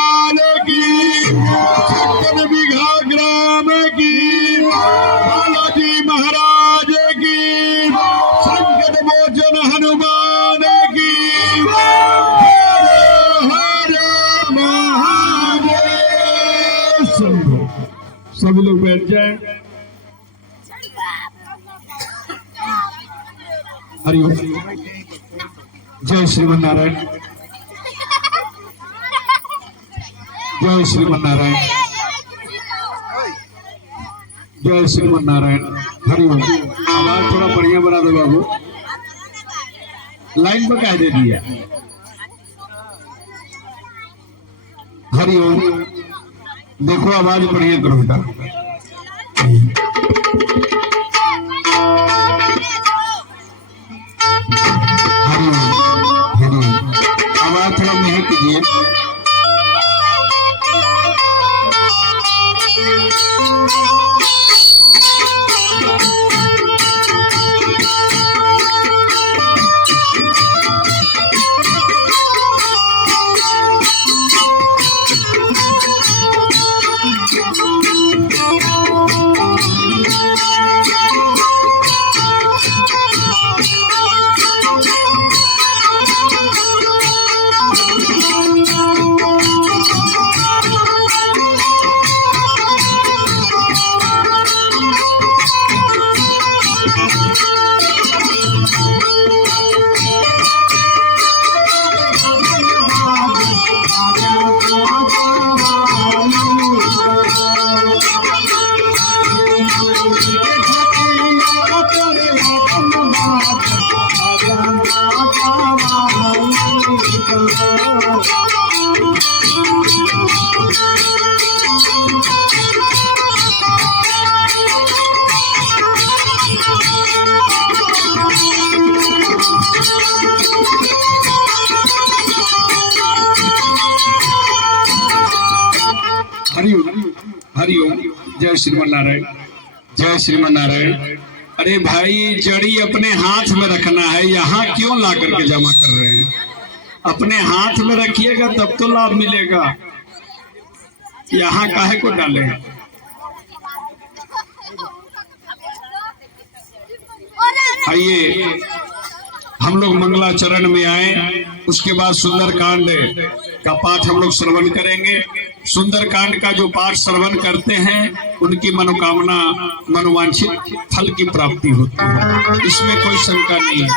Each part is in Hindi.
लाल की, 56 बीघा ग्राम की, बालाजी महाराज की, संकट मोचन हनुमान की, हर हर महादेव। सभी लोग बैठ जाए। हरिओम। जय श्रीमन नारायण, जय श्रीमन नारायण, जय श्रीमन नारायण। हरिओम। आवाज थोड़ा बढ़िया बना दो बाबू, लाइन पर कह दे दिया। हरिओम। देखो आवाज बढ़िया करो बेटा। आवाज थोड़ा महक कीजिए। हरिओम। हरिओम। जय श्रीमन नारायण, जय श्रीमन नारायण। अरे भाई जड़ी अपने हाथ में रखना है, यहाँ क्यों ला करके जमा कर रहे हैं? अपने हाथ में रखिएगा तब तो लाभ मिलेगा, यहाँ काहे को डाले? आइए हम लोग मंगलाचरण में आए, उसके बाद सुंदरकांड का पाठ हम लोग श्रवण करेंगे। सुंदरकांड का जो पाठ श्रवण करते हैं उनकी मनोकामना मनोवांछित फल की प्राप्ति होती है, इसमें कोई शंका नहीं है।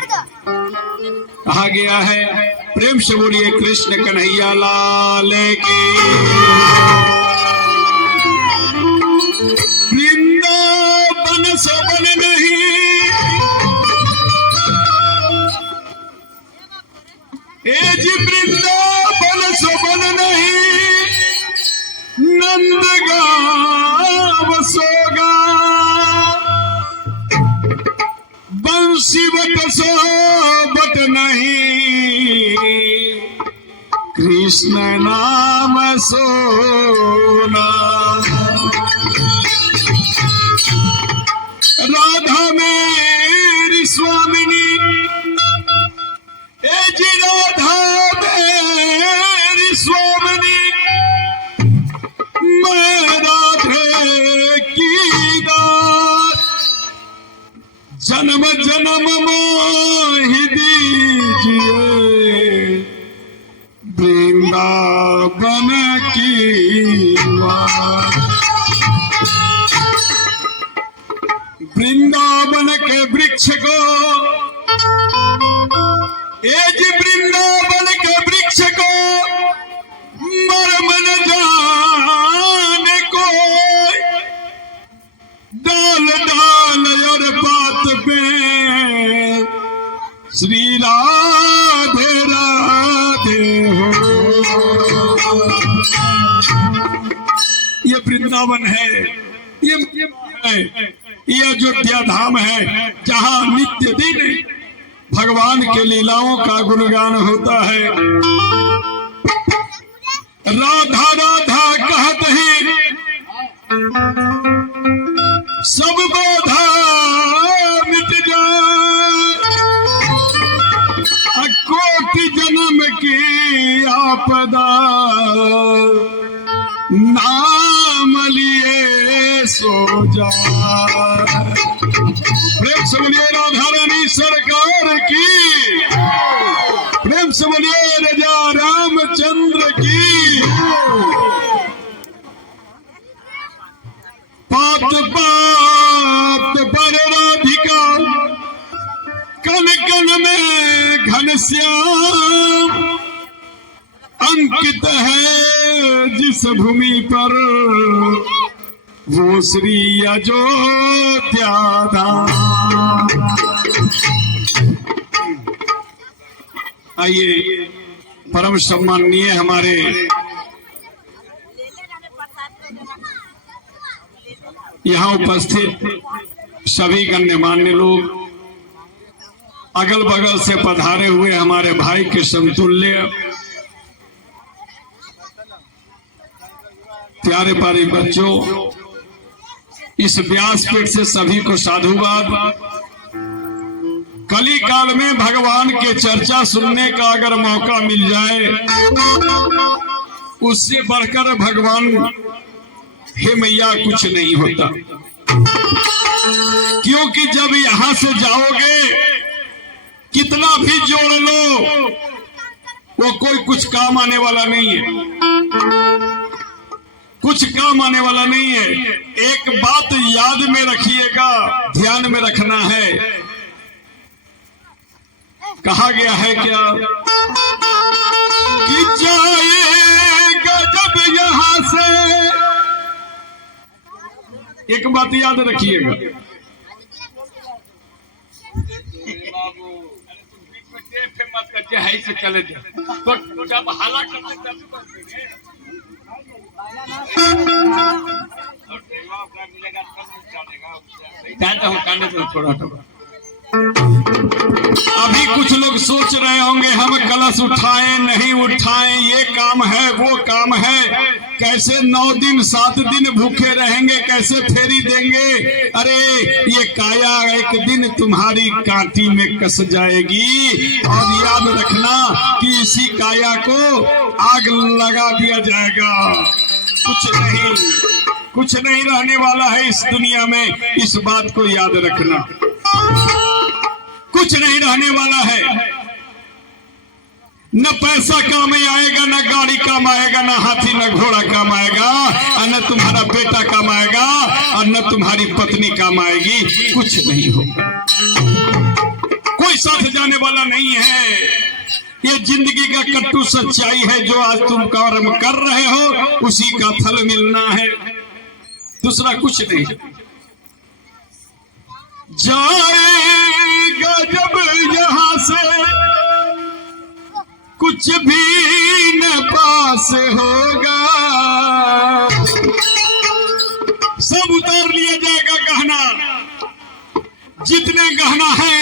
कहा गया है, प्रेम से बोलिए कृष्ण कन्हैया लाल की। वृंदावन सबन नहीं, वृंदावन सबन नहीं, नंद गाँव सोगा, बंसी बट सो बट नहीं, कृष्ण नाम सोना। राधा मेरी स्वामिनी, राधा मेरी स्वामिनी, मैं राधे की दास, जन्म जन्म मोहि दीजिए, वृंदावन की बात। वृंदावन के वृक्ष को, वृंदावन के वृक्ष को मर्म न जाने को, डाल डाल और बात पे श्री राधे राधे हो। ये वृंदावन है, ये अयोध्या धाम है, जहाँ नित्य दिन भगवान के लीलाओं का गुणगान होता है। राधा राधा कहते हैं, सब बाधा मिट जाए, कोटि जन्म की आपदा नाम लिए सो जाए। प्रेम से बोलिए राधा रानी सरकार की, प्रेम से बोलिए राजा रामचंद्र की। पात पात पर राधिका, कन कन में घनश्याम, अंकित है जिस भूमि पर वो श्री अयोध्या धाम। आइए परम सम्माननीय हमारे यहाँ उपस्थित सभी गण्यमान्य लोग, अगल बगल से पधारे हुए हमारे भाई के समतुल्य प्यारे प्यारे बच्चों, इस व्यासपीठ से सभी को साधुवाद। कली काल में भगवान के चर्चा सुनने का अगर मौका मिल जाए, उससे बढ़कर भगवान हे मैया कुछ नहीं होता। क्योंकि जब यहां से जाओगे, कितना भी जोड़ लो, वो कोई कुछ काम आने वाला नहीं है, कुछ काम आने वाला नहीं है। एक बात याद में रखिएगा, ध्यान में रखना है। कहा गया है क्या कि जाएगा जब यहां से, एक बात याद रखिएगा, मत करके है से चले जाए, तो जब हाला करते थोड़ा। अभी कुछ लोग सोच रहे होंगे हम कलश उठाएं नहीं उठाएं, ये काम है वो काम है, कैसे 9 दिन 7 दिन भूखे रहेंगे, कैसे फेरी देंगे। अरे ये काया एक दिन तुम्हारी कांटी में कस जाएगी, और याद रखना कि इसी काया को आग लगा दिया जाएगा। कुछ नहीं रहने वाला है इस दुनिया में, इस बात को याद रखना। कुछ नहीं रहने वाला है, न पैसा काम आएगा, न गाड़ी काम आएगा, न हाथी न घोड़ा काम आएगा, और न तुम्हारा बेटा काम आएगा, और न तुम्हारी पत्नी काम आएगी। कुछ नहीं होगा, कोई साथ जाने वाला नहीं है। ये जिंदगी का कट्टू सच्चाई है, जो आज तुम कर्म कर रहे हो उसी का फल मिलना है, दूसरा कुछ नहीं। जाएगा जब यहाँ से, कुछ भी न पास होगा, सब उतार लिया जाएगा गहना, जितने गहना है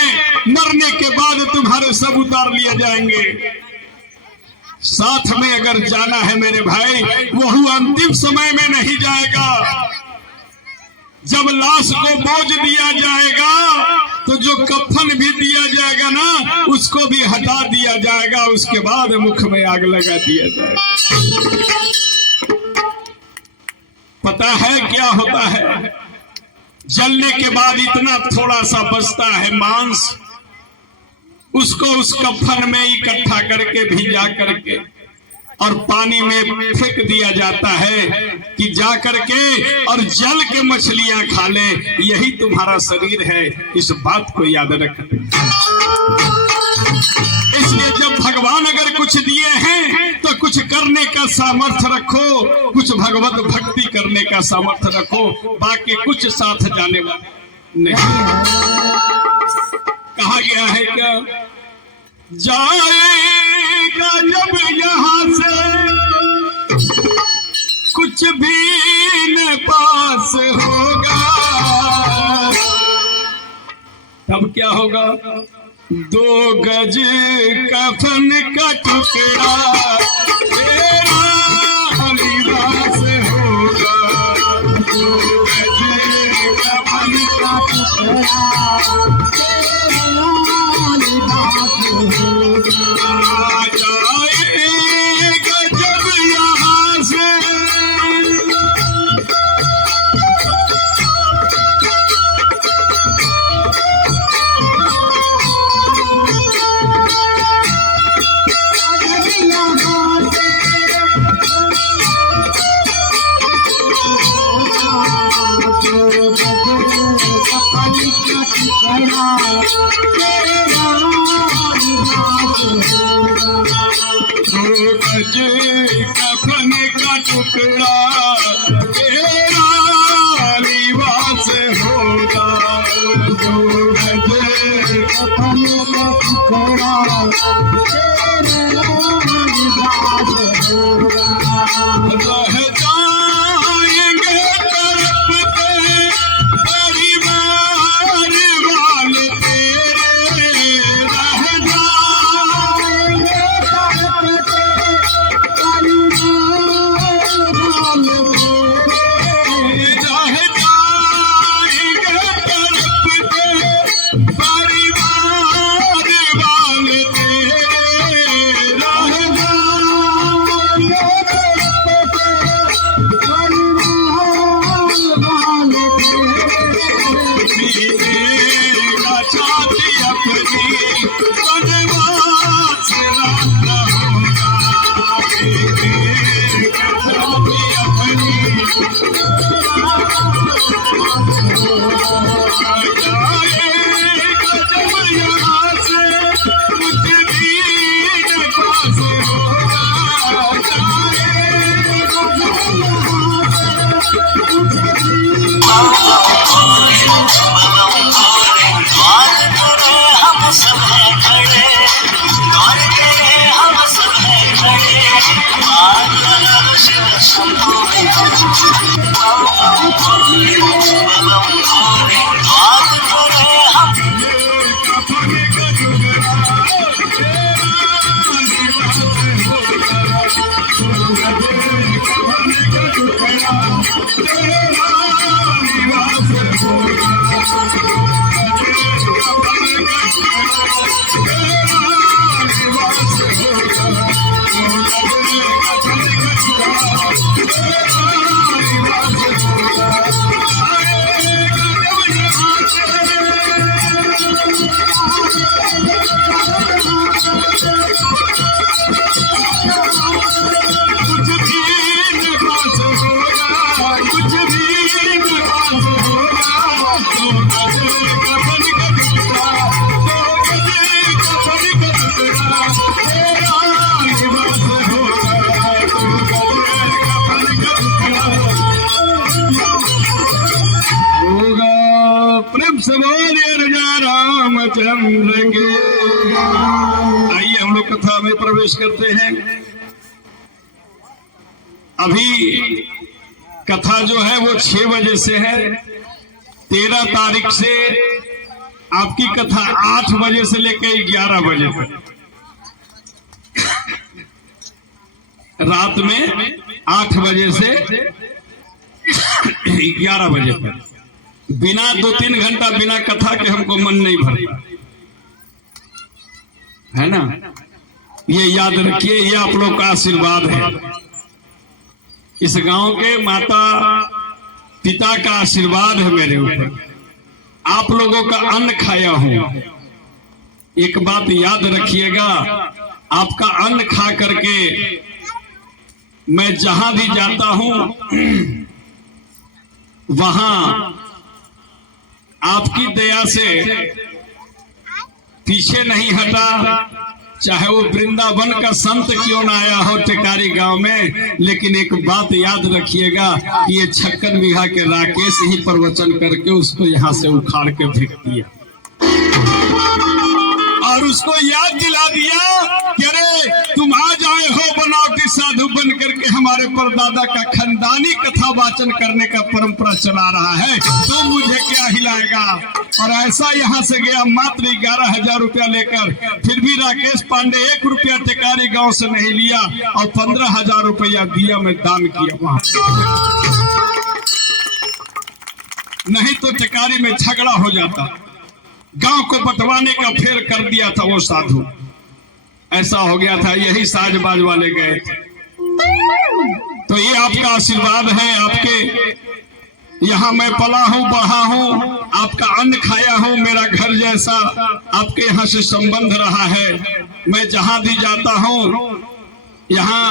मरने के बाद तुम्हारे सब उतार लिए जाएंगे। साथ में अगर जाना है मेरे भाई, वो अंतिम समय में नहीं जाएगा। जब लाश को बोझ दिया जाएगा तो जो कफन भी दिया जाएगा ना, उसको भी हटा दिया जाएगा, उसके बाद मुख में आग लगा दिया जाएगा। पता है क्या होता है? जलने के बाद इतना थोड़ा सा बचता है मांस, उसको उस कफन में इकट्ठा करके भिजा करके और पानी में फेंक दिया जाता है कि जा करके और जल के मछलियां खा ले। यही तुम्हारा शरीर है, इस बात को याद रखना। इसलिए जब भगवान अगर कुछ दिए हैं तो कुछ करने का सामर्थ्य रखो, कुछ भगवत भक्ति करने का सामर्थ्य रखो, बाकी कुछ साथ जाने वाला नहीं। कहा गया है क्या? जाएगा जब यहाँ से, कुछ भी न पास होगा, तब क्या होगा? 2 गज कफन का टुकड़ा तेरा लिबास होगा, 2 गज कफन का टुकड़ा तेरा लिबास होगा। जाएगा जब यहाँ से, तेरा निवास होगा। जो अपने टुकड़ा तेरा निवास होगा। रह जाएंगे तड़पते परिवार वाले तेरे, रह जाएंगे तड़पते परिवार वाले तेरे, रह जाएंगे तड़पते परिवार वाले तेरे, रह जाएंगे रामचंद्र के। आइए हम लोग कथा में प्रवेश करते हैं। अभी कथा जो है वो 6 बजे से है। 13 तारीख से आपकी कथा 8 बजे से लेकर 11 बजे तक, रात में 8 बजे से 11 बजे तक। बिना 2-3 घंटा बिना कथा के हमको मन नहीं भरता है ना। ये याद रखिए, ये आप लोग का आशीर्वाद है। इस गांव के माता पिता का आशीर्वाद है मेरे ऊपर। आप लोगों का अन्न खाया हूं। एक बात याद रखिएगा, आपका अन्न खा करके मैं जहां भी जाता हूं वहां आपकी दया से पीछे नहीं हटा। चाहे वो वृंदावन का संत क्यों ना आया हो टिकारी गांव में, लेकिन एक बात याद रखिएगा कि ये 56 बीघा के राकेश ही प्रवचन करके उसको यहाँ से उखाड़ के फेंक दिया और उसको याद दिला दिया कि अरे तुम आ जाए हो बनावटी साधु बन करके हमारे परदादा का खानदानी कथा वाचन करने का परंपरा चला रहा है, तो मुझे क्या हिलाएगा। और ऐसा यहाँ से गया मात्र 11,000 रुपया लेकर, फिर भी राकेश पांडे 1 रुपया टिकारी गांव से नहीं लिया और 15,000 रुपया दिया में दान किया वहां। नहीं तो टिकारी में झगड़ा हो जाता। गांव को बंटवाने का फेर कर दिया था वो साधु। ऐसा हो गया था, यही साजबाज वाले गए थे। तो ये आपका आशीर्वाद है। आपके यहाँ मैं पला हूँ, बढ़ा हूँ, आपका अन्न खाया हूँ। मेरा घर जैसा आपके यहाँ से संबंध रहा है। मैं जहाँ भी जाता हूँ, यहाँ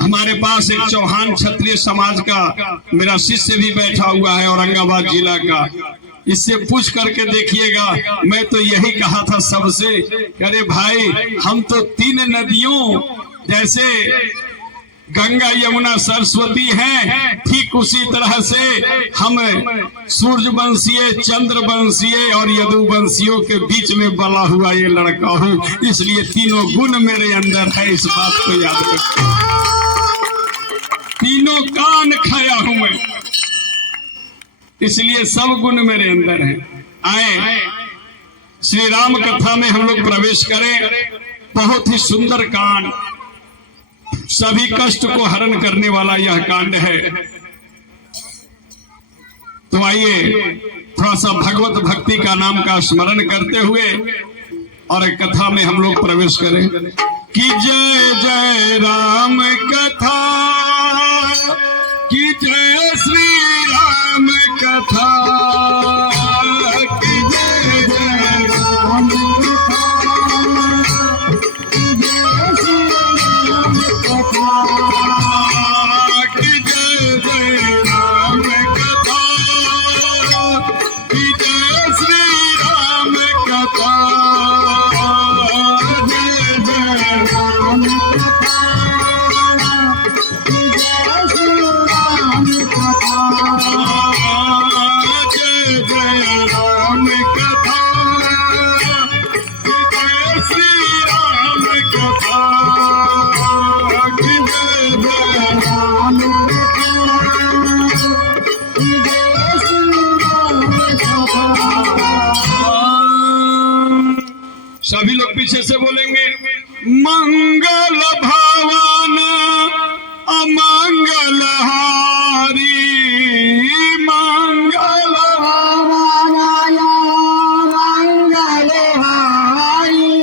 हमारे पास एक चौहान क्षत्रिय समाज का मेरा शिष्य भी बैठा हुआ है, औरंगाबाद जिला का। इससे पूछ करके देखिएगा। मैं तो यही कहा था सबसे, अरे भाई हम तो 3 नदियों जैसे गंगा यमुना सरस्वती हैं, ठीक उसी तरह से हम सूर्यवंशीय, चंद्रवंशीय और यदुवंशियों के बीच में बला हुआ ये लड़का हूँ, इसलिए तीनों गुण मेरे अंदर है, इस बात को याद रखो। तीनों कान खाया हूं मैं, इसलिए सब गुण मेरे अंदर हैं। आए श्री राम कथा में हम लोग प्रवेश करें। बहुत ही सुंदर कांड, सभी कष्ट को हरण करने वाला यह कांड है। तो आइए थोड़ा सा भगवत भक्ति का नाम का स्मरण करते हुए और एक कथा में हम लोग प्रवेश करें कि जय जय राम कथा, कि जय श्री राम कथा, कि जय जय राम कथा, कि जय श्री राम कथा, कि जय जय राम कथा, कि जय श्री राम कथा, जय जय राम कथा, कि जय श्री राम कथा, जय जय राम कथा, कि जय श्री राम कथा, कि जय जय राम कथा, कि जय श्री राम कथा। सभी लोग पीछे से बोलेंगे मंगल भवन अमंगल हारी, मंगल भवन मंगल हारी,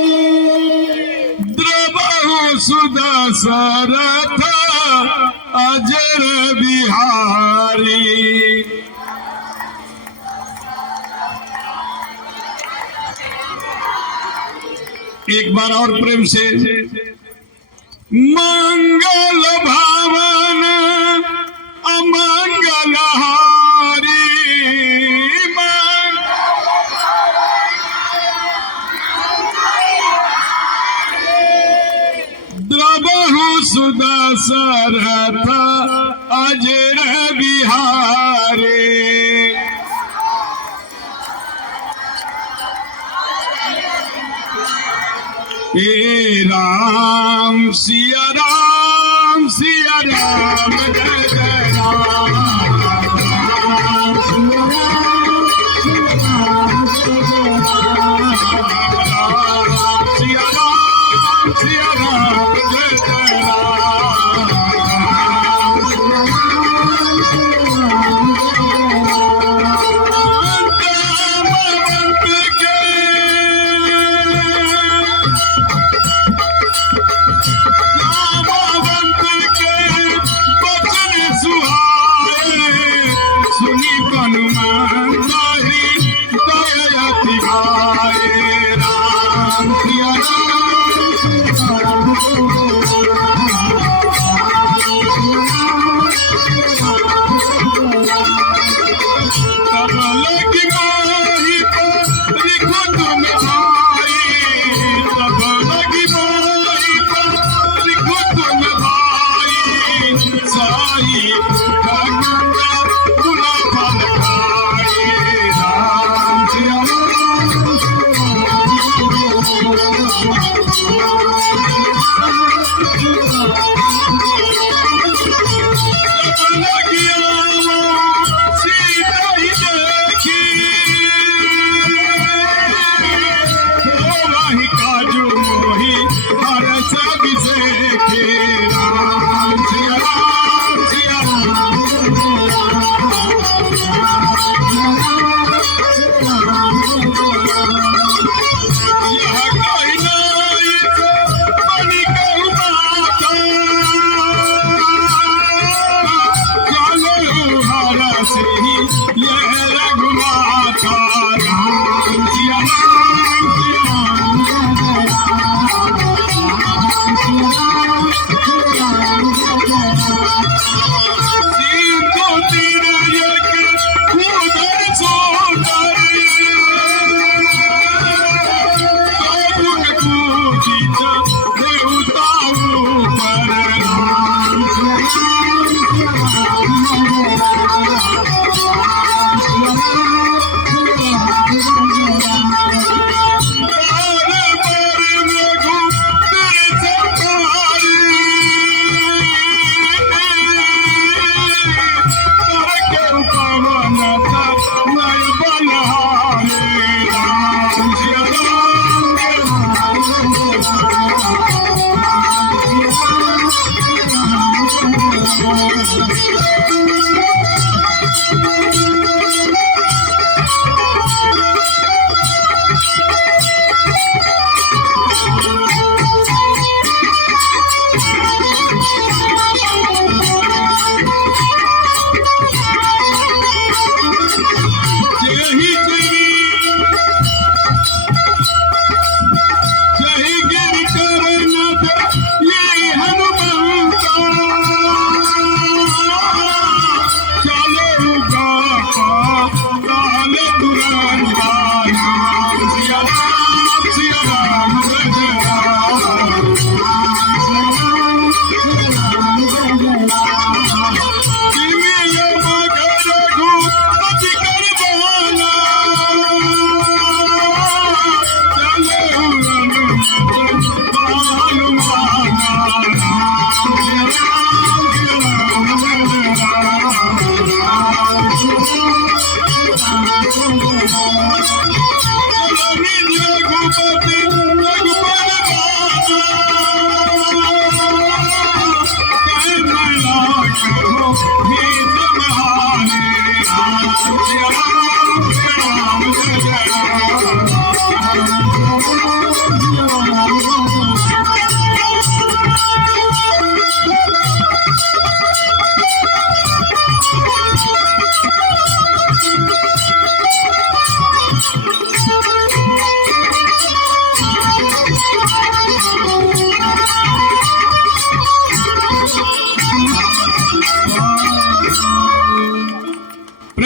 द्रवहु सुदशरथ अजर बिहारी। एक बार और प्रेम से मंगल भवन अमंगल हारी, द्रवहु सुदशरथ अजर बिहारी। हे राम सिया राम, सिया राम जय जय राम, राम सिया राम, सिया राम जय जय राम, सिया राम, सिया राम जय जय राम, सिया राम, सिया राम जय जय राम।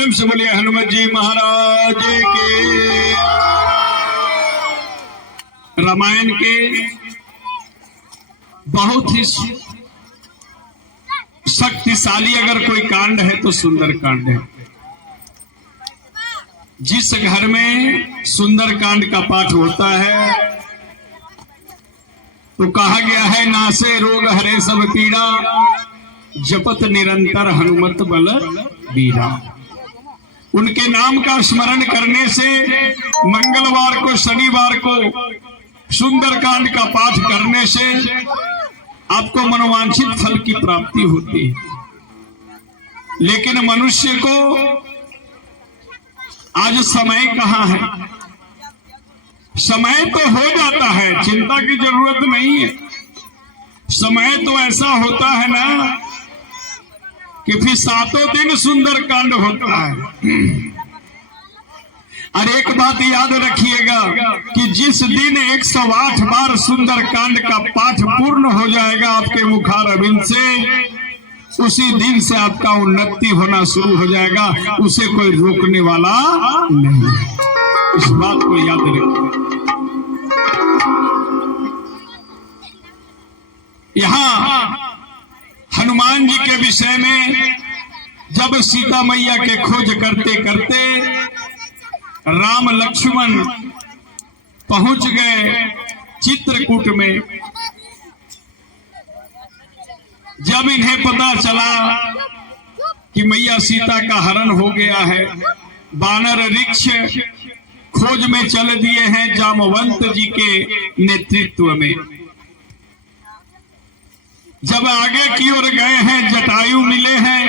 प्रेम से बोलिए हनुमान जी महाराज के। रामायण के बहुत ही शक्तिशाली अगर कोई कांड है तो सुंदर कांड है। जिस घर में सुंदर कांड का पाठ होता है तो कहा गया है, नासे रोग हरे सब पीड़ा, जपत निरंतर हनुमत बल बीरा। उनके नाम का स्मरण करने से मंगलवार को, शनिवार को सुंदर कांड का पाठ करने से आपको मनोवांछित फल की प्राप्ति होती है। लेकिन मनुष्य को आज समय कहाँ है? समय तो हो जाता है, चिंता की जरूरत नहीं है। समय तो ऐसा होता है ना कि फिर 7 दिन सुंदर कांड होता है। और एक बात याद रखिएगा कि जिस दिन 108 बार सुंदर कांड का पाठ पूर्ण हो जाएगा आपके मुखारविंद से, उसी दिन से आपका उन्नति होना शुरू हो जाएगा। उसे कोई रोकने वाला नहीं। इस बात को याद रखिए। यहाँ हनुमान जी के विषय में जब सीता मैया के खोज करते करते राम लक्ष्मण पहुंच गए चित्रकूट में, जब इन्हें पता चला कि मैया सीता का हरण हो गया है, वानर ऋक्ष खोज में चल दिए हैं जामवंत जी के नेतृत्व में। जब आगे की ओर गए हैं, जटायु मिले हैं,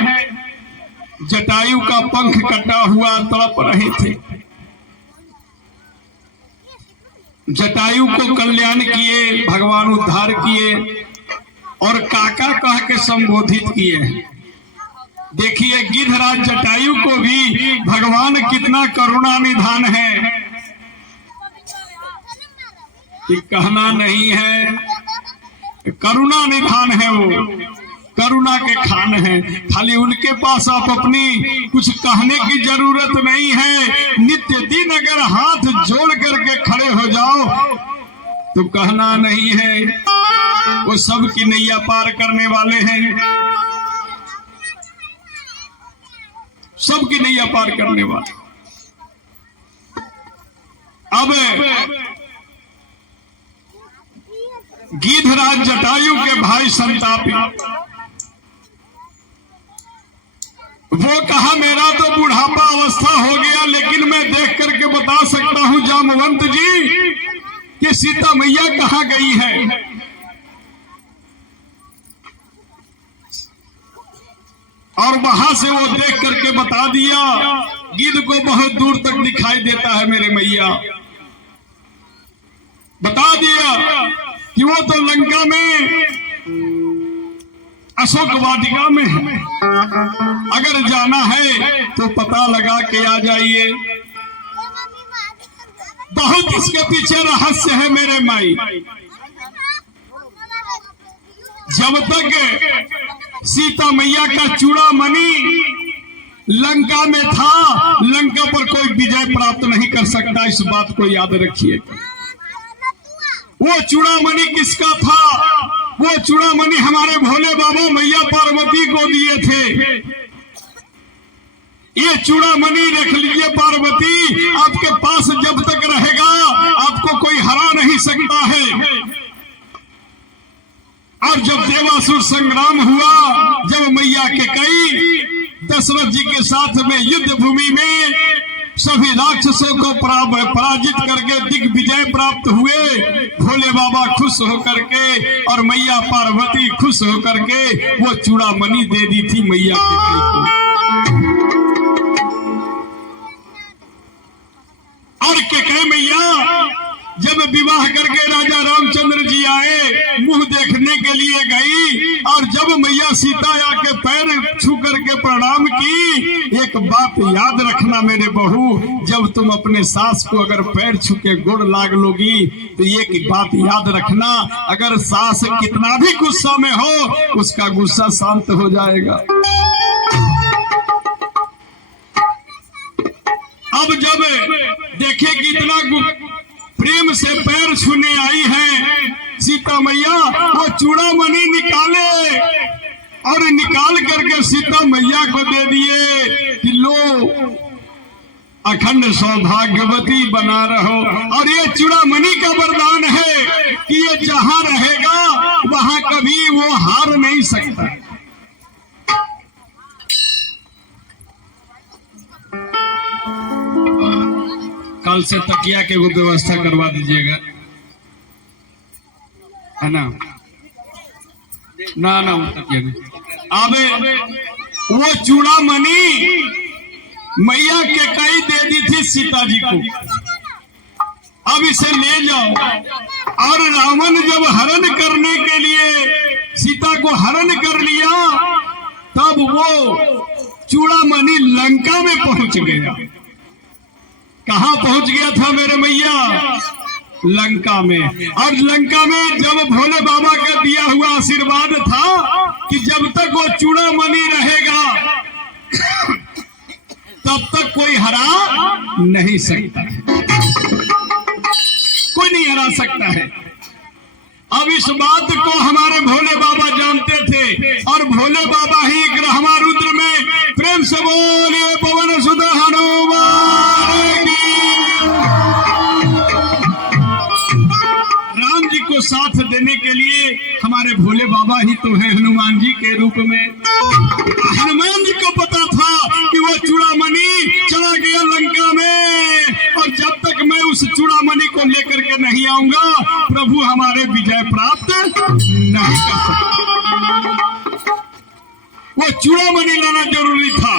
जटायु का पंख कटा हुआ तड़प रहे थे। जटायु को कल्याण किए, भगवान उद्धार किए और काका कह के संबोधित किए। देखिए गिद्धराज जटायु को भी भगवान कितना करुणा निधान है कि कहना नहीं है। करुणा निधान है, वो करुणा के खान है। खाली उनके पास आप अपनी कुछ कहने की जरूरत नहीं है। नित्य दिन अगर हाथ जोड़ करके खड़े हो जाओ तो कहना नहीं है। वो सबकी नैया पार करने वाले हैं, सबकी नैया पार करने वाले। अब गिद्धराज जटायु के भाई संतापी, वो कहा मेरा तो बुढ़ापा अवस्था हो गया, लेकिन मैं देख करके बता सकता हूं जामवंत जी कि सीता मैया कहां गई है। और वहां से वो देख करके बता दिया। गिद्ध को बहुत दूर तक दिखाई देता है मेरे मैया। बता दिया कि वो तो लंका में अशोक वाटिका में है। अगर जाना है तो पता लगा के आ जाइए। बहुत इसके पीछे रहस्य है मेरे माई। जब तक सीता मैया का चूड़ामणि लंका में था, लंका पर कोई विजय प्राप्त नहीं कर सकता। इस बात को याद रखिएगा। वो चूड़ामणि किसका था? वो चूड़ामणि हमारे भोले बाबा मैया पार्वती को दिए थे। ये चूड़ामणि रख लीजिए पार्वती, आपके पास जब तक रहेगा आपको कोई हरा नहीं सकता है। और जब देवासुर संग्राम हुआ, जब मैया के कई दशरथ जी के साथ में युद्ध भूमि में सभी राक्षसों को पराजित करके दिग्विजय प्राप्त हुए, भोले बाबा खुश होकर के और मैया पार्वती खुश होकर के वो चूड़ामणि दे दी थी मैया के कई को। और के कई मैया जब विवाह करके राजा रामचंद्र जी आए, मुंह देखने के लिए गई और जब मैया सीता आके पैर छू करके प्रणाम की, एक बात याद रखना मेरे बहू, जब तुम अपने सास को अगर पैर छू के गोड़ लाग लोगी तो एक बात याद रखना, अगर सास कितना भी गुस्सा में हो उसका गुस्सा शांत हो जाएगा। को प्रेम से पैर छूने आई है सीता मैया, वो चूड़ामणि निकाले और निकाल करके सीता मैया को दे दिए कि लो अखंड सौभाग्यवती बना रहो। और ये चूड़ामणि का वरदान है कि ये जहां रहेगा वहां कभी वो हार नहीं सकता। कल से तकिया के वो व्यवस्था करवा दीजिएगा, है ना? ना ना वो तकिया नहीं। अब वो चूड़ामणि मैया के कई दे दी थी सीता जी को, अब इसे ले जाओ। और रावण जब हरण करने के लिए सीता को हरण कर लिया, तब वो चूड़ामणि लंका में पहुंच गया। कहां पहुंच गया था मेरे मैया? लंका में। और लंका में जब भोले बाबा का दिया हुआ आशीर्वाद था कि जब तक वो चूड़ामणि रहेगा तब तक कोई हरा नहीं सकता है, कोई नहीं हरा सकता है। अब इस बात को हमारे भोले बाबा जानते थे, और भोले बाबा ही ग्रहमा रुद्र में प्रेम से बोले पवन सुत हनुमान की। राम जी को साथ देने के लिए हमारे भोले बाबा ही तो है हनुमान जी के रूप में। हनुमान जी को पता था कि वो चूड़ामणि चला गया लंका में, और जब तक मैं उस चूड़ामणि को लेकर के नहीं आऊंगा प्रभु हमारे विजय प्राप्त नहीं कर सकते। वो चूड़ामणि लाना जरूरी था,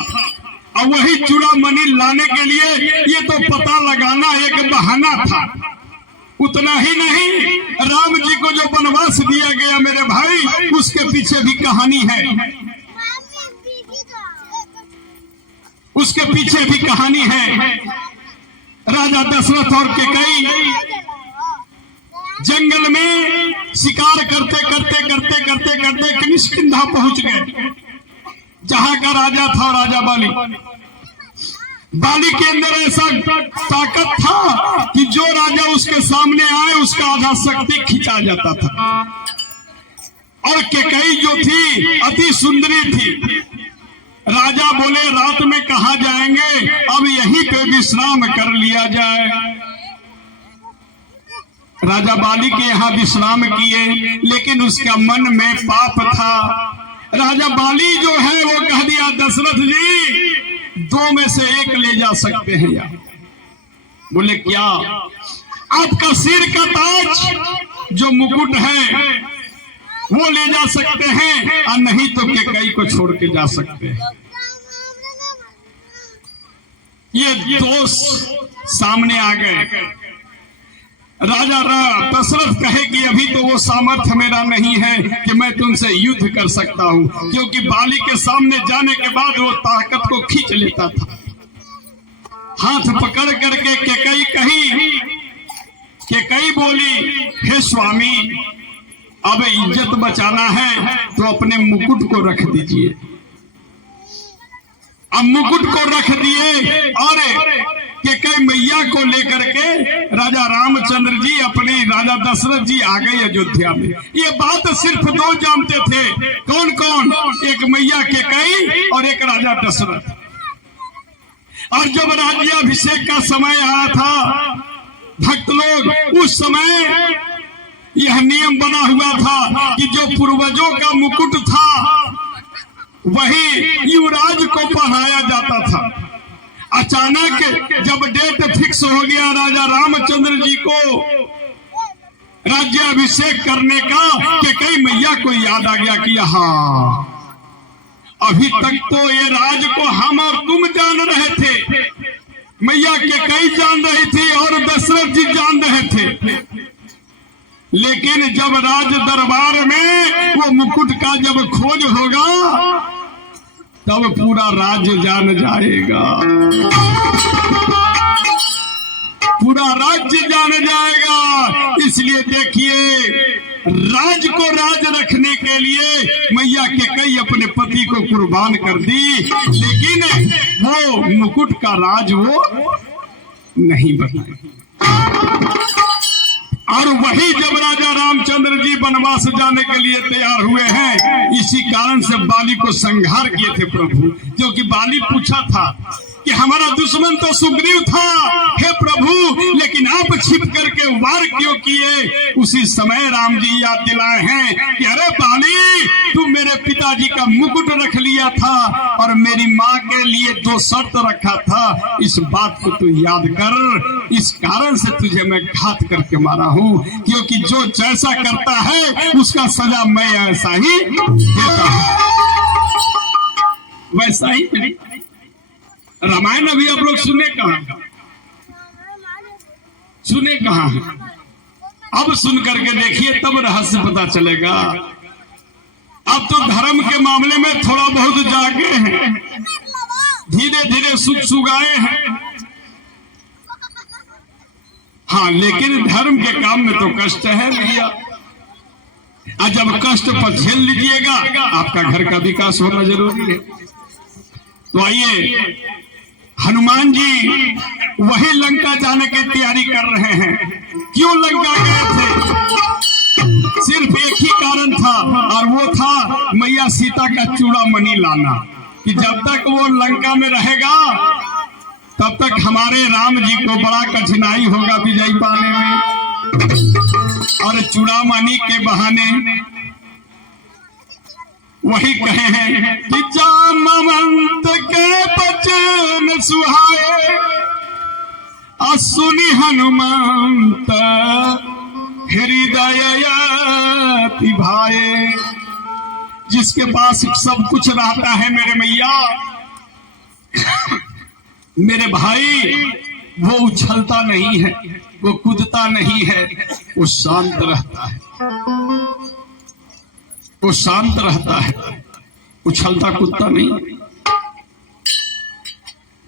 और वही चूड़ामणि लाने के लिए ये तो पता लगाना एक बहाना था। उतना ही नहीं, राम जी को जो वनवास दिया गया मेरे भाई, उसके पीछे भी कहानी है, उसके पीछे भी कहानी है। राजा दशरथ और कैकेयी जंगल में शिकार करते करते करते करते करते किष्किंधा पहुंच गए, जहां का राजा था राजा बाली। बाली के अंदर ऐसा ताकत था कि जो राजा उसके सामने आए उसका आधा शक्ति खिंचा जाता था। और कैकेयी जो थी अति सुंदरी थी। राजा बोले रात में कहा जाएंगे, अब यहीं पे विश्राम कर लिया जाए। राजा बाली के यहाँ विश्राम किए, लेकिन उसका मन में पाप था। राजा बाली जो है वो कह दिया दशरथ जी, दो में से एक ले जा सकते हैं यार। बोले क्या? आपका सिर का ताज जो मुकुट है वो ले जा सकते हैं, और नहीं तो कैकेयी को छोड़ के जा सकते हैं। ये दोस्त सामने आ गए। राजा दशरथ कहे कि अभी तो वो सामर्थ्य मेरा नहीं है कि मैं तुमसे युद्ध कर सकता हूं, क्योंकि बाली के सामने जाने के बाद वो ताकत को खींच लेता था। हाथ पकड़ करके कैकेयी बोली, हे स्वामी, अब इज्जत बचाना है तो अपने मुकुट को रख दीजिए। अब मुकुट को रख दिए, और कैकेयी मैया को लेकर के राजा रामचंद्र जी अपने राजा दशरथ जी आ गए अयोध्या में। ये बात सिर्फ दो जानते थे, कौन कौन? एक मैया कैकेयी और एक राजा दशरथ। और जब राज्याभिषेक का समय आया था भक्त लोग, उस समय यह नियम बना हुआ था कि जो पूर्वजों का मुकुट था वही युवराज को पहनाया जाता था। अचानक जब डेट फिक्स हो गया राजा रामचंद्र जी को राज्याभिषेक करने का, कैकेयी मैया को याद आ गया कि हाँ, अभी तक तो ये राज को हम और तुम जान रहे थे, मैया कैकेयी जान रही थी और दशरथ जी जान रहे थे। लेकिन जब राज दरबार में वो मुकुट का जब खोज होगा तब पूरा राज्य जान जाएगा, पूरा राज्य जान जाएगा। इसलिए देखिए, राज को राज रखने के लिए मैया कैकेयी अपने पति को कुर्बान कर दी, लेकिन वो मुकुट का राज वो नहीं बनाई। और वही जब राजा रामचंद्र जी वनवास जाने के लिए तैयार हुए हैं, इसी कारण से बाली को संहार किए थे प्रभु। क्योंकि बाली पूछा था कि हमारा दुश्मन तो सुग्रीव था हे प्रभु, लेकिन आप छिप करके वार क्यों किए। उसी समय राम जी याद दिलाए हैं कि अरे बाली, तू मेरे पिताजी का मुकुट रख लिया था और मेरी माँ के लिए 2 शर्त रखा था, इस बात को तू याद कर। इस कारण से तुझे मैं घात करके मारा हूँ, क्योंकि जो जैसा करता है उसका सजा मैं ऐसा ही देता हूँ। वैसा ही रामायण अभी आप लोग सुने कहाँ अब सुन करके देखिए, तब रहस्य पता चलेगा। अब तो धर्म के मामले में थोड़ा बहुत जागे हैं, धीरे धीरे सुख सुगाए हैं। हाँ, लेकिन धर्म के काम में तो कष्ट है भैया। और जब कष्ट पर झेल लीजिएगा, आपका घर का विकास होना जरूरी है। तो आइए, हनुमान जी वही लंका जाने की तैयारी कर रहे हैं। क्यों लंका गए थे? सिर्फ एक ही कारण था, और वो था मैया सीता का चूड़ामणि लाना। कि जब तक वो लंका में रहेगा तब तक हमारे राम जी को बड़ा कठिनाई होगा विजय पाने में। और चूड़ामणि के बहाने वही कहे हैं कि जामवंत के बचन सुहाए, सुनी हनुमंत हृदय भाए। जिसके पास सब कुछ रहता है मेरे मैया, मेरे भाई, वो उछलता नहीं है, वो कूदता नहीं है, वो शांत रहता है, वो शांत रहता है, उछलता कूदता नहीं।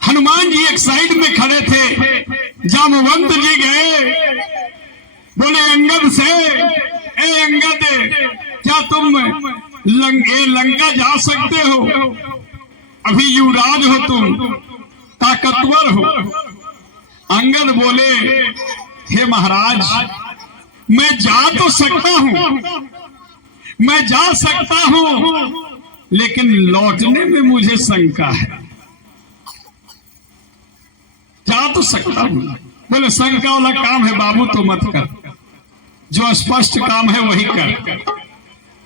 हनुमान जी एक साइड में खड़े थे, जामवंत जी गए, बोले अंगद से, ए अंगद, क्या तुम लंका जा सकते हो? अभी युवराज हो तुम, ताकतवर हो। अंगद बोले, हे महाराज, मैं जा तो सकता हूं, मैं जा सकता हूं, लेकिन लौटने में मुझे शंका है। जा तो सकता हूं। बोले शंका वाला काम है बाबू तो मत कर, जो स्पष्ट काम है वही कर।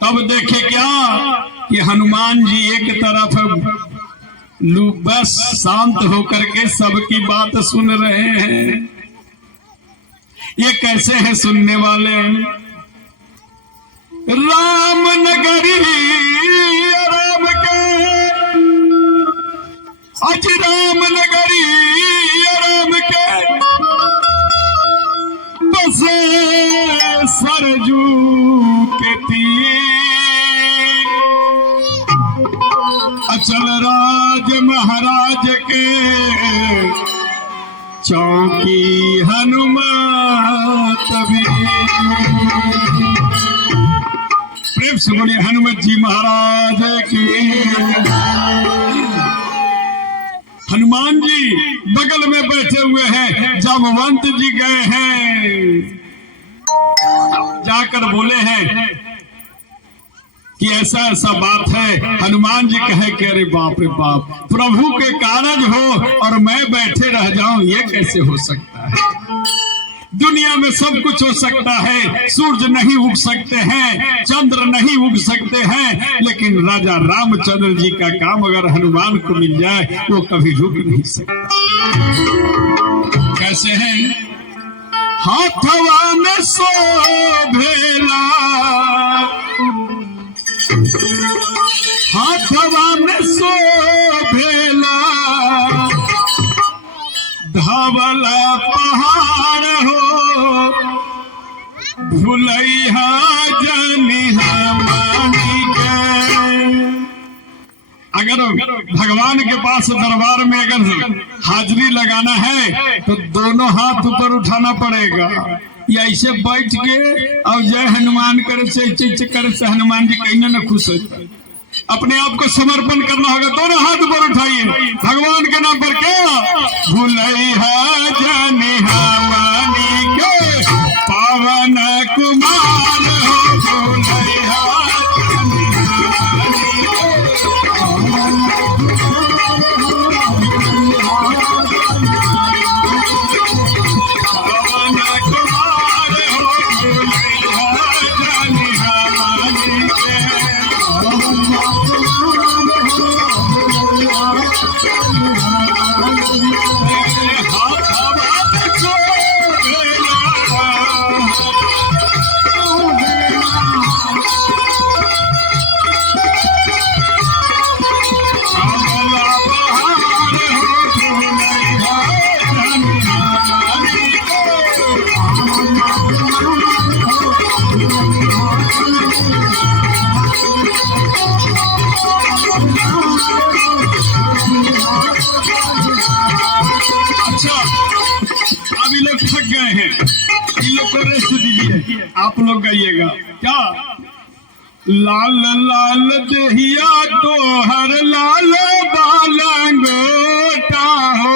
तब देखे क्या कि हनुमान जी एक तरफ बस शांत होकर के सबकी बात सुन रहे हैं। ये कैसे हैं सुनने वाले? राम नगरी राम के, अज राम नगरी राम के, बसे सरजू के तीर, अचल राज महाराज के, चौकी हनुमत भी। प्रेम से बोलिए हनुमत जी महाराज की। हनुमान जी बगल में बैठे हुए हैं, जामवंत जी गए हैं, जाकर बोले हैं कि ऐसा ऐसा बात है। हनुमान जी कहे कि अरे बाप रे बाप, प्रभु के कारज हो और मैं बैठे रह जाऊं, ये कैसे हो सकता है? दुनिया में सब कुछ हो सकता है, सूरज नहीं उग सकते हैं, चंद्र नहीं उग सकते हैं, लेकिन राजा रामचंद्र जी का काम अगर हनुमान को मिल जाए वो कभी रुक नहीं सकता। कैसे हैं? हाथवा में शोभेला, हाथवा में शोभेला, धवला पहाड़ हो, भुलैया जनिहा मानी के। अगर भगवान के पास दरबार में अगर हाजिरी लगाना है तो दोनों हाथ ऊपर उठाना पड़ेगा, या ऐसे बैठ के और जय हनुमान करे से करे से हनुमान जी कहीं ना खुश होता। अपने आप को समर्पण करना होगा, दोनों हाथ ऊपर उठाइए भगवान के नाम पर। क्या भुलैया जनिहा मानी आप लोग गाइएगा क्या? लाल लाल दहिया तो हर लाल बालंगोटा हो,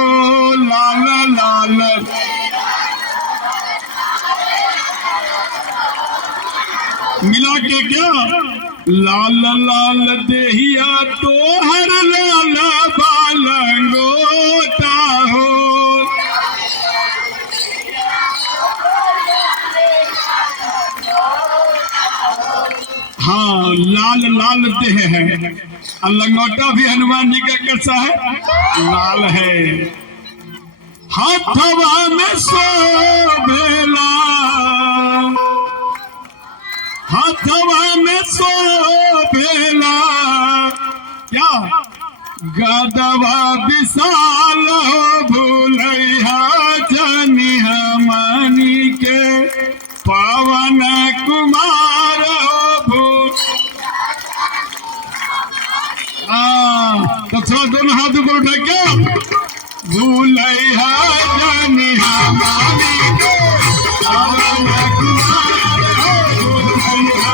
लाल लाल मिला के क्या? लाल लाल दहिया तो हर लाल बालंगोटा हो। हाँ, लाल लाल देह है और लंगोटा भी हनुमान जी का कैसा है? लाल है। हाथवा में शोभेला, हाथवा में शोभेला क्या? गदवा विशाल हो भूलैया जनि हमनी के पवन कुमार हो। तो थोड़ा दोनों हाथ ऊपर उठा के भूलैया जनि हमनी के पवन कुमार हो, भूलैया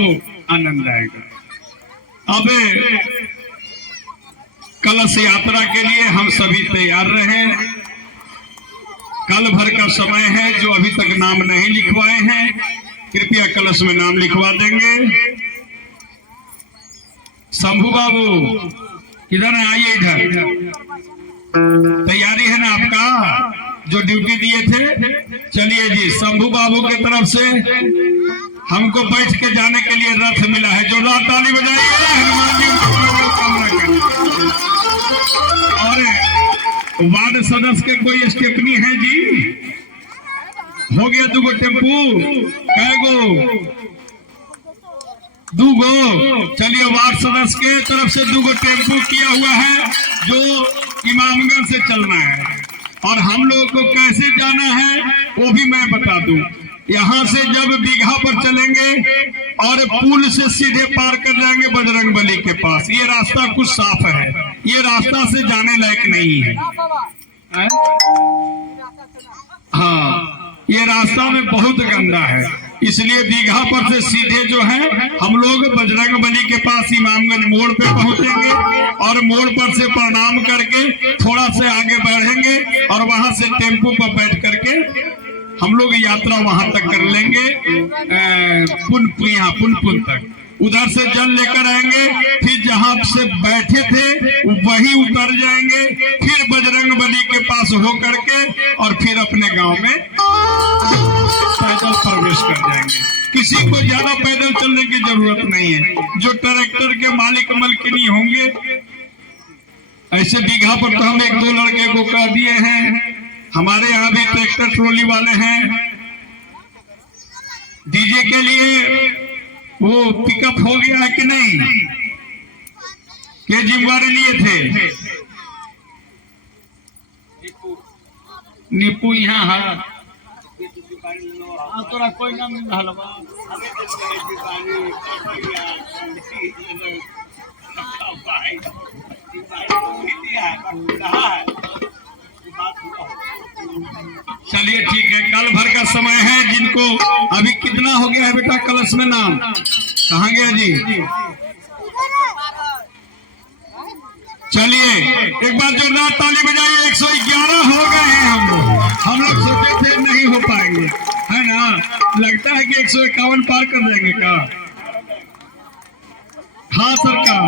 आपको आनंद आएगा। अब कलश यात्रा के लिए हम सभी तैयार रहे। कल भर का समय है, जो अभी तक नाम नहीं लिखवाए हैं कृपया कलश में नाम लिखवा देंगे। शंभू बाबू किधर है, आइए इधर। तैयारी है ना आपका, जो ड्यूटी दिए थे? चलिए जी, शंभू बाबू की तरफ से हमको बैठ के जाने के लिए रथ मिला है। जोरदार ताली बजाइए हनुमान जी को कामना करें। और वार्ड सदस्य के कोई स्टेपनी है जी? हो गया 2 गो टेम्पू, कै गो? 2 गो। चलिए, वार्ड सदस्य के तरफ से 2 गो टेम्पू किया हुआ है, जो इमामगंज से चलना है। और हम लोग को कैसे जाना है वो भी मैं बता दूं। यहाँ से जब दीघा पर चलेंगे और पुल से सीधे पार कर जाएंगे बजरंगबली के पास। ये रास्ता कुछ साफ है, ये रास्ता से जाने लायक नहीं है। हाँ, ये रास्ता में बहुत गंदा है, इसलिए दीघा पर से सीधे जो है हम लोग बजरंगबली के पास इमामगंज मोड़ पे पहुंचेंगे और मोड़ पर से प्रणाम करके थोड़ा से आगे बढ़ेंगे और वहां से टेम्पू पर बैठ करके हम लोग यात्रा वहां तक कर लेंगे, पुनपुन तक। उधर से जल लेकर आएंगे, फिर जहां से बैठे थे वही उतर जाएंगे, फिर बजरंगबली के पास हो करके और फिर अपने गांव में पैदल प्रवेश कर जाएंगे। किसी को ज्यादा पैदल चलने की जरूरत नहीं है। जो ट्रैक्टर के मालिक मलकिनी होंगे, ऐसे दीघा पर तो हम 1-2 लड़के को कह दिए हैं, हमारे यहाँ भी ट्रैक्टर ट्रॉली वाले हैं। डीजे के लिए वो पिकअप हो गया है कि नहीं? के जिम्मेवारी लिए थे? निपू यहाँ है, तोरा कोई नाम नहीं रहा बा। चलिए ठीक है, कल भर का समय है। जिनको अभी कितना हो गया है बेटा कलश में नाम? कहाँ गया जी? चलिए एक बार जोरदार ताली बजाइए। 111 हो गए हैं हम लोग सोचे थे नहीं हो पाएंगे, है ना? लगता है कि 151 पार कर देंगे का? हाँ सरकार,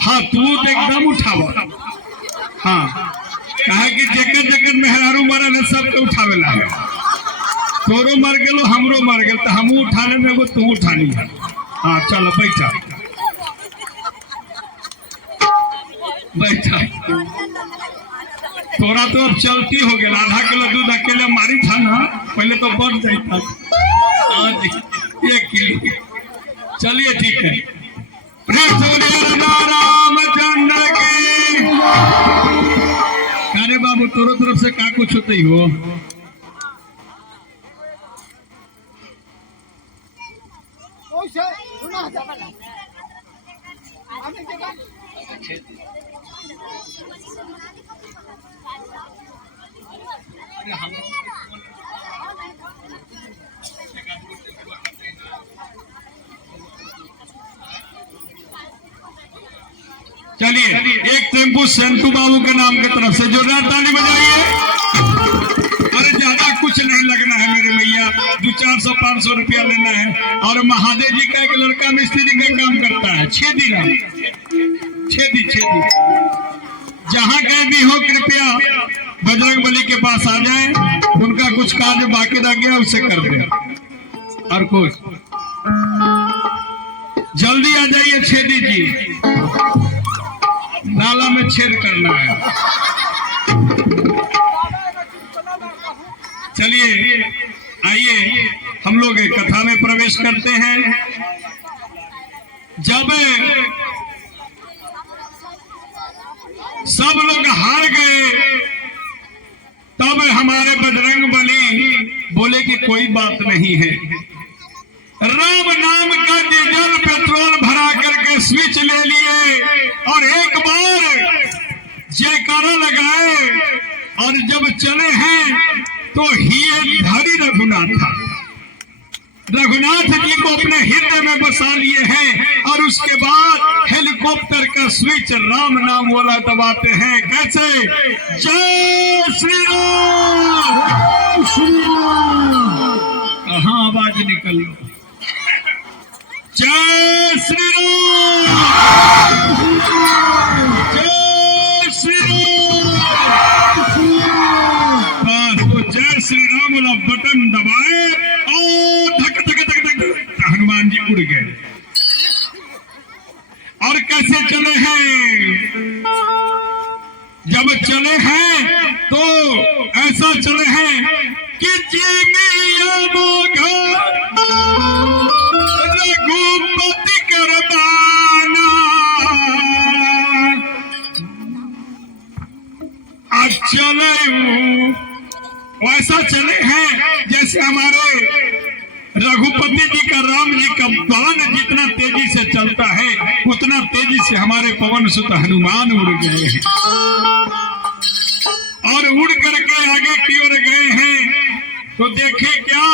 हाँ तू तो एकदम उठावा। हाँ, कहा कि जगत मेहरारू मरा ने सबके उठावेला है। तोरो मर गेलो, हमरो मर गेल, तो हमू उठा लेने को तू उठा ली। हाँ चलो बैठा बैठा। तोरा तो अब चलती हो गया। आधा किलो दूध अकेले मारी था ना, पहले तो बढ़ जाता। आज 1 किलो। चलिए ठीक है। रामचंद्र की। अरे बाबू तोरो तरफ से का कुछ होते ही हो? चलिए एक टेम्पू संतू बाबू के नाम की तरफ से जोरदार ताली बजाइए। अरे ज्यादा कुछ नहीं लगना है मेरे भैया, 200-400-500 रुपया लेना है। और महादेव जी का एक लड़का मिस्त्री का काम करता है, छेदी जहाँ कहीं भी हो कृपया बजरंगबली के पास आ जाएं। उनका कुछ कार्य बाकी रह गया उसे कर दे। और कुछ जल्दी आ जाइए छेदी जी, नाला में छेद करना है। चलिए आइए हम लोग कथा में प्रवेश करते हैं। जब सब लोग हार गए तब हमारे बजरंगबली बोले कि कोई बात नहीं है। राम नाम का डीजल पेट्रोल भरा करके स्विच ले लिए और एक बार जयकारा लगाए और जब चले हैं तो ही धरी रघुनाथ था। रघुनाथ जी को अपने हृदय में बसा लिए हैं और उसके बाद हेलीकॉप्टर का स्विच राम नाम वाला दबाते हैं। कैसे? जय श्री राम, हाँ आवाज निकल लो, जय श्री राम, जय श्री राम। बस वो जय श्री राम वाला बटन दबाए और धक धक धक धक हनुमान जी उड़ गए। और कैसे चले हैं? जब चले हैं तो ऐसा चले हैं कि रघुपति करबाना चले, वैसा चले हैं जैसे हमारे रघुपति जी का, राम जी का बाण जितना तेजी से चलता है उतना तेजी से हमारे पवन सुत हनुमान उड़ गए हैं। और उड़ करके आगे की ओर गए हैं तो देखे क्या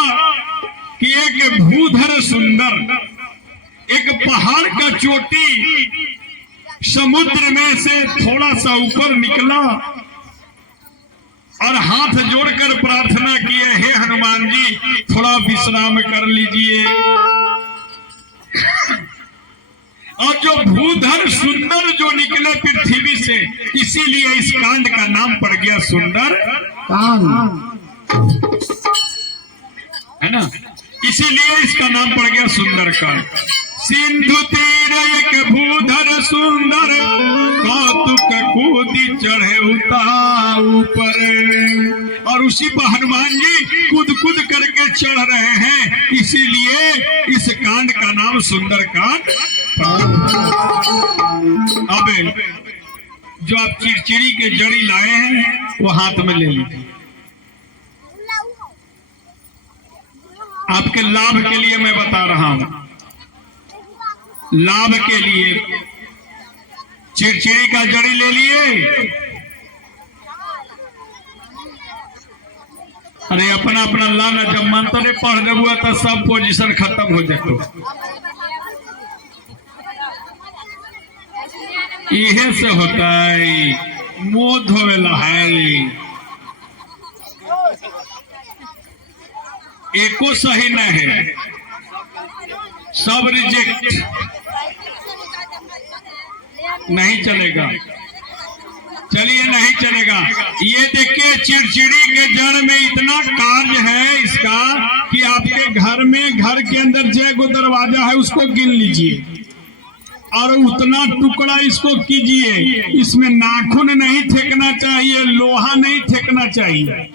कि एक भूधर सुंदर, एक पहाड़ का चोटी समुद्र में से थोड़ा सा ऊपर निकला और हाथ जोड़कर प्रार्थना किए, हे हनुमान जी थोड़ा विश्राम कर लीजिए। और जो भूधर सुंदर जो निकले पृथ्वी से, इसीलिए इस कांड का नाम पड़ गया सुंदर कांड, है ना, इसीलिए इसका नाम पड़ गया सुंदर कांड। सिंधु तीर एक भूधर सुंदर, कौतुक कूदी चढ़े ऊपर। और उसी पर हनुमान जी कूद कूद करके चढ़ रहे हैं, इसीलिए इस कांड का नाम सुंदर कांड। अब जो आप चिड़चिड़ी के जड़ी लाए हैं वो हाथ में ले लीजिए, आपके लाभ के लिए मैं बता रहा हूं, लाभ के लिए। चिड़चिड़ी का जड़ी ले लिए, अरे अपना अपना लाना, जब मंत्र पढ़ देबुआ तो सब पोजीशन खत्म हो जाए। इहे से होता है, मुंह धोवेला है, एको सही नहीं है, सब रिजेक्ट, नहीं चलेगा। चलिए नहीं चलेगा। ये देखिए चिड़चिड़ी के जड़ में इतना कार्य है इसका कि आपके घर में, घर के अंदर जो दरवाजा है उसको गिन लीजिए और उतना टुकड़ा इसको कीजिए। इसमें नाखून नहीं फेंकना चाहिए, लोहा नहीं फेंकना चाहिए,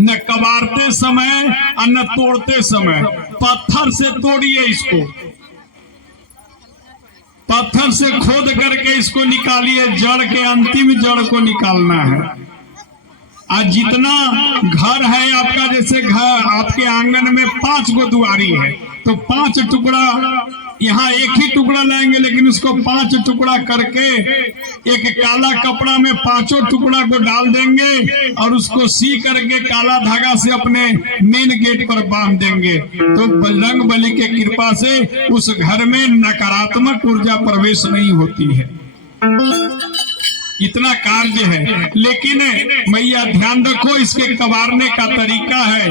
न कबारते समय और न तोड़ते समय। पत्थर से तोड़िए इसको, पत्थर से खोद करके इसको निकालिए, जड़ के अंतिम जड़ को निकालना है। आज जितना घर है आपका, जैसे घर आपके आंगन में 5 गो दुआरी है तो 5 टुकड़ा, यहाँ एक ही टुकड़ा लेंगे लेकिन उसको 5 टुकड़ा करके एक काला कपड़ा में 5 टुकड़ा को डाल देंगे और उसको सी करके काला धागा से अपने मेन गेट पर बांध देंगे। तो बजरंग बली के कृपा से उस घर में नकारात्मक ऊर्जा प्रवेश नहीं होती है। इतना कार्य है। लेकिन मैया ध्यान रखो, इसके कबारने का तरीका है।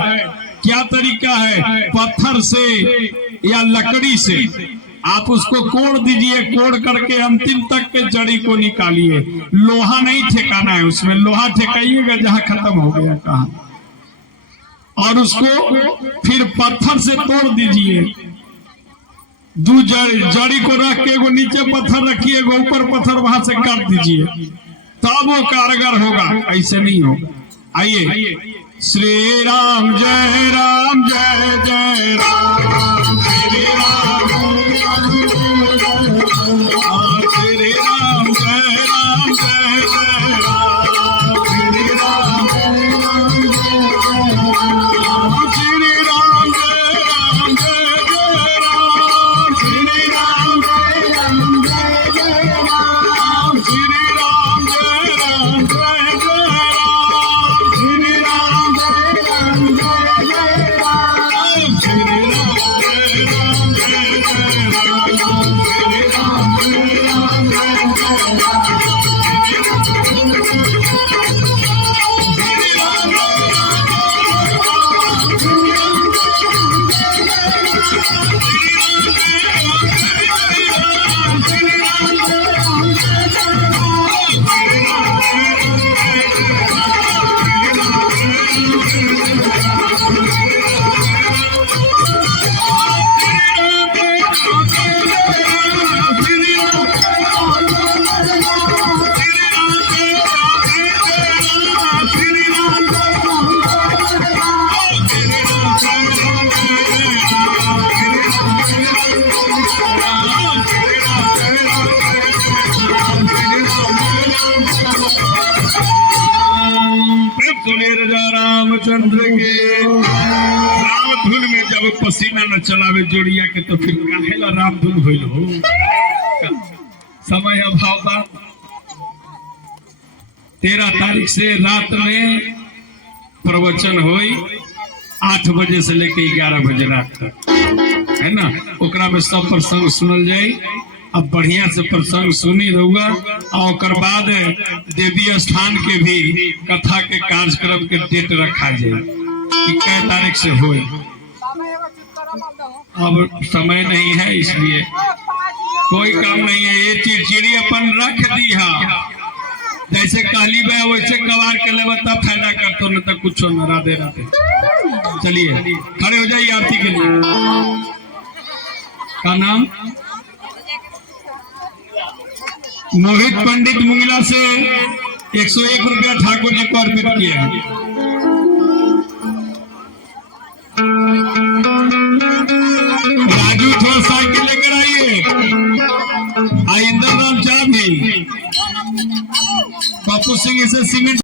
क्या तरीका है? पत्थर से या लकड़ी से आप उसको कोड़ दीजिए, कोड़ करके अंतिम तक के जड़ी को निकालिए। लोहा नहीं ठेकाना है उसमें, लोहा ठेकाइएगा जहां खत्म हो गया कहा। और उसको फिर पत्थर से तोड़ दीजिए। जड़ी को रख के एगो नीचे पत्थर रखिए, एगो ऊपर पत्थर, वहां से काट दीजिए, तब वो कारगर होगा, ऐसे नहीं होगा। आइए, श्री राम जय राम, जय जय राम, श्री राम श्री राम, जय राम जय जय राम, श्री राम श्री राम, जय राम जय जय राम, श्री राम जय राम, श्री राम जय राम, जय जय राम, श्री राम जय राम, जय जय राम, श्री राम चलावे जोड़िया के तो फिर काहेला रामधुन होइल हो। समय अभाव बा। 13 तारीख से रात में प्रवचन होई 8 बजे से लेके 11 बजे रात तक, है ना। ओकरा में सब प्रसंग सुनल जाये। अब बढ़िया से प्रसंग सुनी रहुआ और ओकर बाद देवी स्थान के भी कथा के कार्यक्रम के डेट रखा जाए कि कै तारीख से हो। अब समय नहीं है इसलिए कोई काम नहीं है। ये चिड़चिड़ी अपन रख दी है, जैसे काली बे वैसे कवार के ले तब फायदा करते न तक कुछ न राधे राधे। चलिए खड़े हो जाइए आरती के लिए। का नाम मोहित पंडित मुंगला से 101 रुपया ठाकुर जी को अर्पित किया। राजू थोड़ा साइकिल लेकर आइए। इंद्र राम चाबी पप्पू सिंह इसे सीमेंट